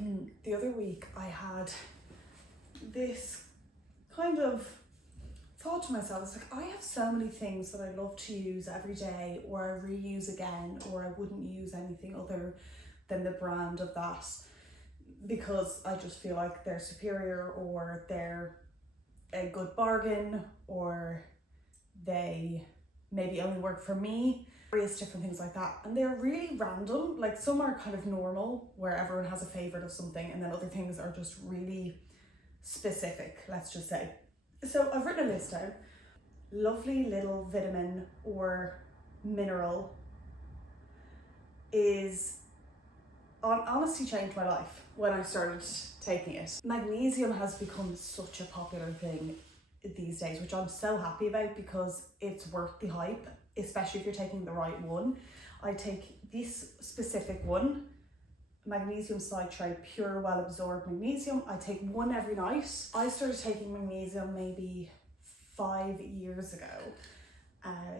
The other week I had this kind of thought to myself, it's like, I have so many things that I love to use every day, or I reuse again, or I wouldn't use anything other than the brand of that because I just feel like they're superior, or they're a good bargain, or they maybe only work for me, various different things like that. And they're really random. Like, some are kind of normal where everyone has a favorite of something, and then other things are just really specific, let's just say. So I've written a list down. Lovely little vitamin or mineral is honestly changed my life when I started taking it. Magnesium has become such a popular thing these days, which I'm so happy about because it's worth the hype, especially if you're taking the right one. I take this specific one, magnesium citrate, pure well absorbed magnesium. I take one every night. I started taking magnesium maybe 5 years ago.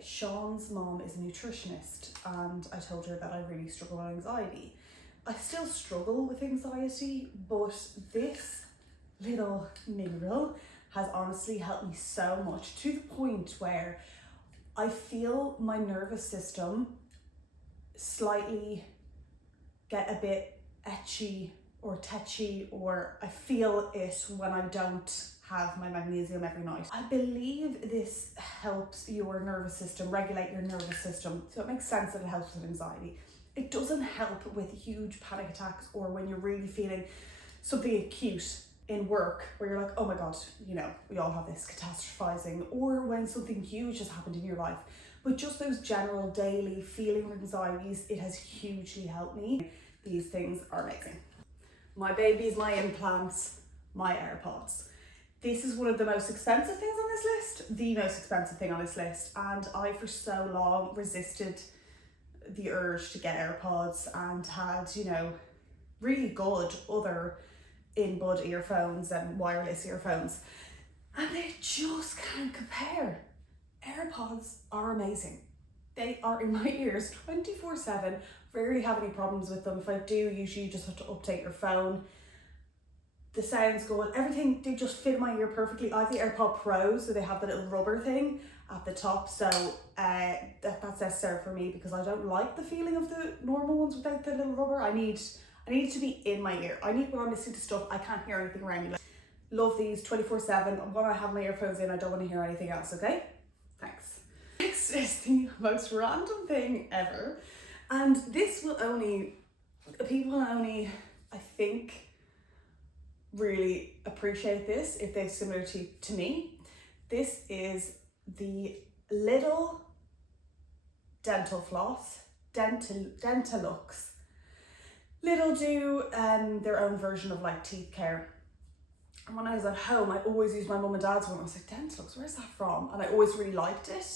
Sean's mom is a nutritionist, and I told her that I really struggle with anxiety. I still struggle with anxiety, but this little mineral has honestly helped me so much, to the point where I feel my nervous system slightly get a bit etchy or tetchy, or I feel it when I don't have my magnesium every night. I believe this helps your nervous system, regulate your nervous system, so it makes sense that it helps with anxiety. It doesn't help with huge panic attacks, or when you're really feeling something acute in work where you're like, oh my God, you know, we all have this catastrophizing, or when something huge has happened in your life. But just those general daily feeling anxieties, it has hugely helped me. These things are amazing. My babies, my implants, my AirPods. This is one of the most expensive things on this list, the most expensive thing on this list. And I, for so long, resisted the urge to get AirPods, and had, you know, really good other in-bud earphones and wireless earphones, and they just can't compare. AirPods are amazing. They are in my ears 24/7. Rarely have any problems with them. If I do, usually you just have to update your phone. The sound's good, everything, they just fit in my ear perfectly. I have the AirPod Pros, so they have the little rubber thing at the top, so that's necessary for me because I don't like the feeling of the normal ones without the little rubber. I need it to be in my ear. I need, when I'm listening to stuff, I can't hear anything around me. Love these 24/7. When I have my earphones in, I don't want to hear anything else, okay? Thanks. Next is the most random thing ever. And this will only, people only, I think, really appreciate this if they've similarity to me. This is the little dental floss, Dentalux. Little do their own version of like teeth care. And when I was at home, I always used my mum and dad's one. I was like, Dentalux, where's that from? And I always really liked it.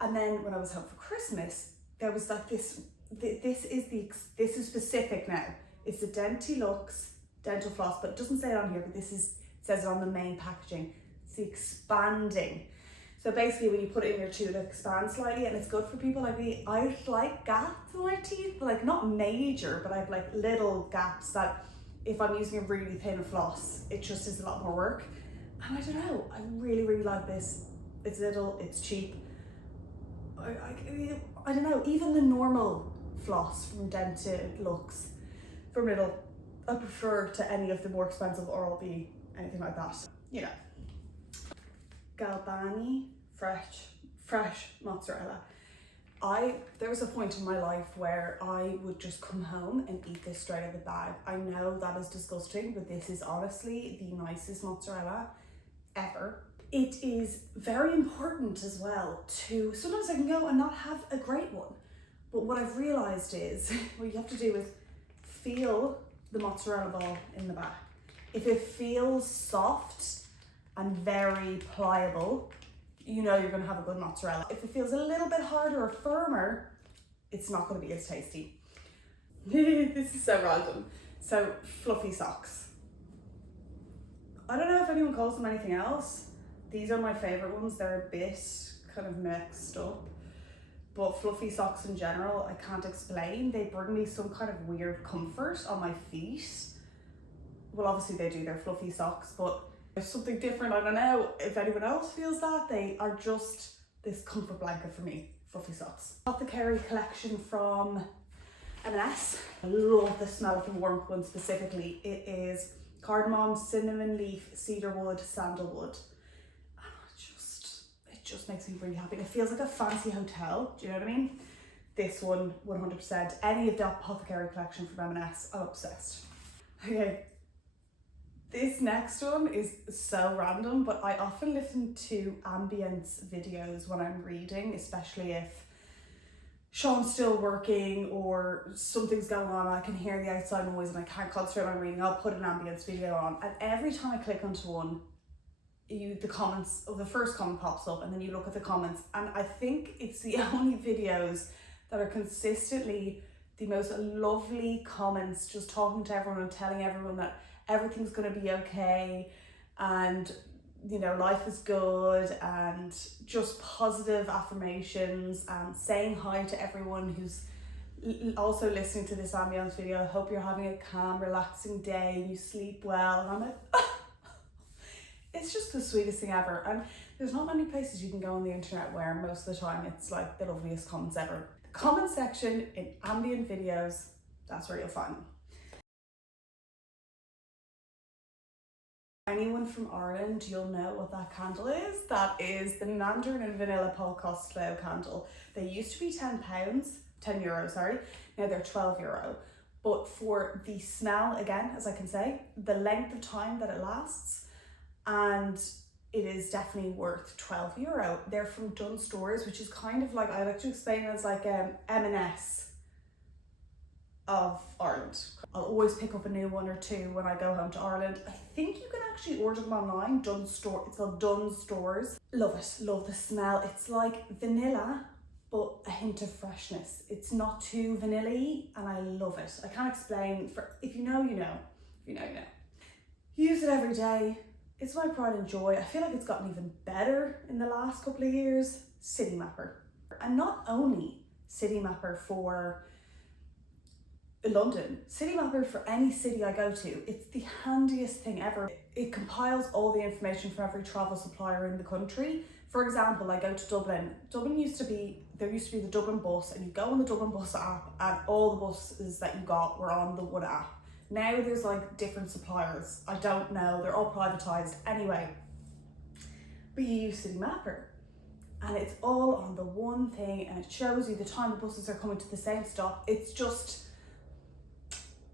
And then when I was home for Christmas, there was like this is specific now. It's the Dentalux dental floss, but it doesn't say it on here, but it says it on the main packaging. It's the expanding. So basically when you put it in your tooth, it expands slightly, and it's good for people like me. I have like gaps in my teeth, like not major, but I have like little gaps that if I'm using a really thin floss, it just is a lot more work. And I don't know, I really, really like this. It's little, it's cheap. I don't know, even the normal floss from Dentalux, from Little, I prefer to any of the more expensive Oral-B, anything like that. You know. Galbani fresh mozzarella. There was a point in my life where I would just come home and eat this straight out of the bag. I know that is disgusting, but this is honestly the nicest mozzarella ever. It is very important as well to, sometimes I can go and not have a great one, but what I've realized is what you have to do is feel the mozzarella ball in the back. If it feels soft and very pliable, you know you're going to have a good mozzarella. If it feels a little bit harder or firmer, it's not going to be as tasty. This is so random. So, fluffy socks. I don't know if anyone calls them anything else. These are my favorite ones. They're a bit kind of mixed up, but fluffy socks in general, I can't explain. They bring me some kind of weird comfort on my feet. well, obviously they do, they're fluffy socks, but there's something different. I don't know if anyone else feels that. They are just this comfort blanket for me, fluffy socks. Apothecary collection from M&S. I love the smell of the warmth one specifically. It is cardamom, cinnamon leaf, cedarwood, sandalwood. It just makes me really happy. It feels like a fancy hotel, do you know what I mean? This one, 100%. Any of the Apothecary collection from M&S, I'm obsessed. Okay, this next one is so random, but I often listen to ambience videos when I'm reading, especially if Sean's still working or something's going on, I can hear the outside noise and I can't concentrate on reading. I'll put an ambience video on, and every time I click onto one, the first comment pops up, and then you look at the comments, and I think it's the only videos that are consistently the most lovely comments, just talking to everyone and telling everyone that everything's going to be okay, and you know, life is good, and just positive affirmations, and saying hi to everyone who's also listening to this ambience video. I hope you're having a calm, relaxing day, you sleep well. And I'm like, it's just the sweetest thing ever. And there's not many places you can go on the internet where most of the time it's like the loveliest comments ever. The comment section in ambient videos, that's where you'll find them. Anyone from Ireland, you'll know what that candle is. That is the Mandarin and Vanilla Paul Costello candle. They used to be €10, sorry. Now they're €12. But for the smell, again, as I can say, the length of time that it lasts, and it is definitely worth €12. They're from Dunnes Stores, which is kind of like, I like to explain it as like M&S of Ireland. I'll always pick up a new one or two when I go home to Ireland. I think you can actually order them online. It's called Dunnes Stores. Love it, love the smell. It's like vanilla, but a hint of freshness. It's not too vanilla-y, and I love it. I can't explain. If you know, you know. If you know, you know. Use it every day. It's my pride and joy. I feel like it's gotten even better in the last couple of years. City Mapper. And not only City Mapper for London, City Mapper for any city I go to. It's the handiest thing ever. It compiles all the information from every travel supplier in the country. For example, I go to Dublin. There used to be the Dublin bus, and you go on the Dublin bus app, and all the buses that you got were on the one app. Now there's like different suppliers. I don't know, they're all privatized anyway. But you use City Mapper, and it's all on the one thing, and it shows you the time the buses are coming to the same stop. It's just,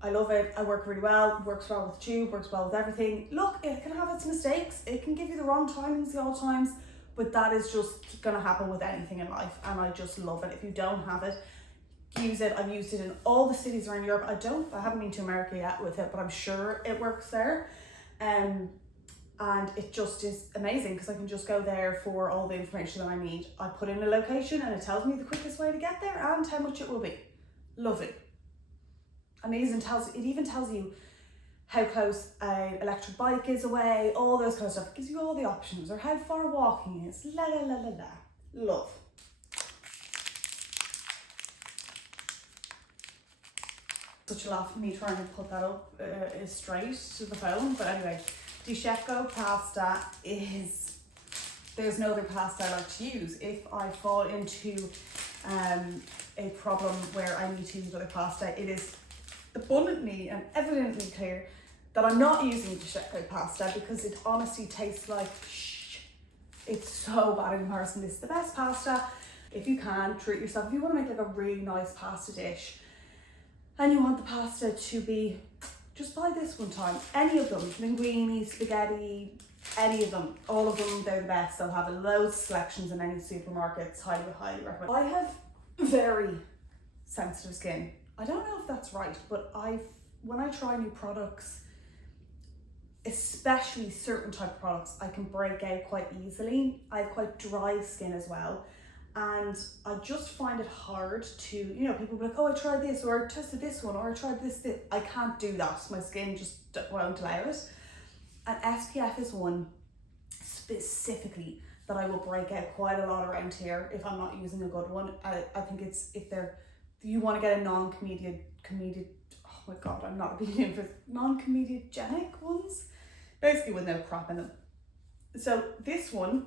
I love it. I work really well, works well with Tube, works well with everything. Look, it can have its mistakes. It can give you the wrong timings the odd times, but that is just gonna happen with anything in life, and I just love it. If you don't have it, use it. I've used it in all the cities around Europe. I haven't been to America yet with it, but I'm sure it works there. And it just is amazing because I can just go there for all the information that I need. I put in a location and it tells me the quickest way to get there and how much it will be. Lovely. And it even tells you how close an electric bike is away, all those kind of stuff. It gives you all the options, or how far walking is. La la la la la. Love. Such a laugh for me trying to put that up straight to the phone. But anyway, defo pasta is, there's no other pasta I like to use. If I fall into a problem where I need to use other pasta, it is abundantly and evidently clear that I'm not using defo pasta, because it honestly tastes like shh. It's so bad in comparison. This is the best pasta. If you can, treat yourself. If you want to make like a really nice pasta dish and you want the pasta to be, just buy this one time. Any of them, linguine, spaghetti, any of them, all of them, they're the best. They'll have loads of selections in any supermarkets. Highly, highly recommend. I have very sensitive skin. I don't know if that's right, but when I try new products, especially certain type of products, I can break out quite easily. I have quite dry skin as well. And I just find it hard to, you know, people be like, oh, I tried this, or I tested this one, or I tried this. I can't do that. My skin just won't allow it. And SPF is one specifically that I will break out quite a lot around here if I'm not using a good one. I think it's, you want to get a non-comedic, my god, I'm not a vegan for non-comedogenic ones. Basically with no crap in them. So this one,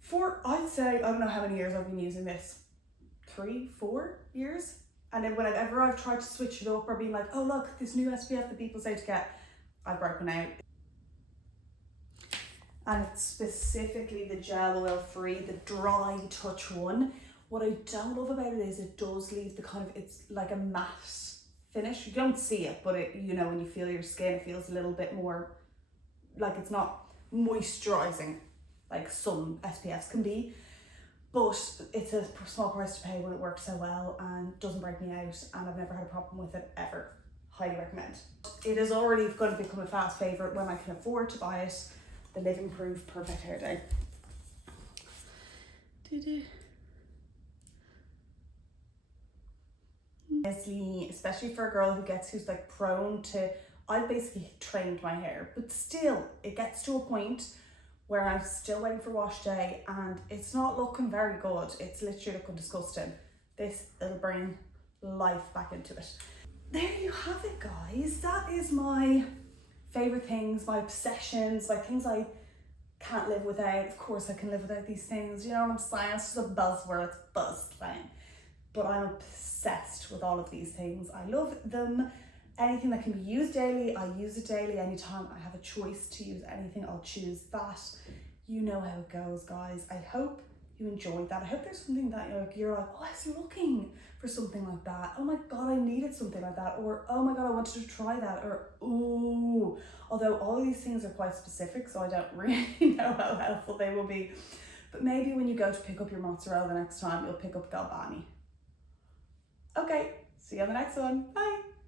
for I'd say, I don't know how many years I've been using this. 3, 4 years. And then whenever I've tried to switch it up or been like, oh look, this new SPF that people say to get, I've broken out. And it's specifically the gel oil free, the dry touch one. What I don't love about it is it does leave the kind of, it's like a matte finish. You don't see it, but it, you know, when you feel your skin, it feels a little bit more like it's not moisturizing like some SPFs can be. But it's a small price to pay when it works so well and doesn't break me out, and I've never had a problem with it ever. Highly recommend. It is already going to become a fast favourite when I can afford to buy it. The Living Proof Perfect Hair Day. Especially for a girl who's like prone to, I've basically trained my hair, but still it gets to a point where I'm still waiting for wash day and it's not looking very good. It's literally looking disgusting. This, it'll bring life back into it. There you have it, guys. That is my favourite things, my obsessions, my things I can't live without. Of course I can live without these things, you know what I'm saying? It's just a buzzword, it's buzz slang. But I'm obsessed with all of these things. I love them. Anything that can be used daily, I use it daily. Anytime I have a choice to use anything, I'll choose that. You know how it goes, guys. I hope you enjoyed that. I hope there's something that you're like, oh, I was looking for something like that. Oh my God, I needed something like that. Or, oh my God, I wanted to try that. Or, ooh. Although all of these things are quite specific, so I don't really know how helpful they will be. But maybe when you go to pick up your mozzarella the next time, you'll pick up Galbani. Okay, see you on the next one. Bye.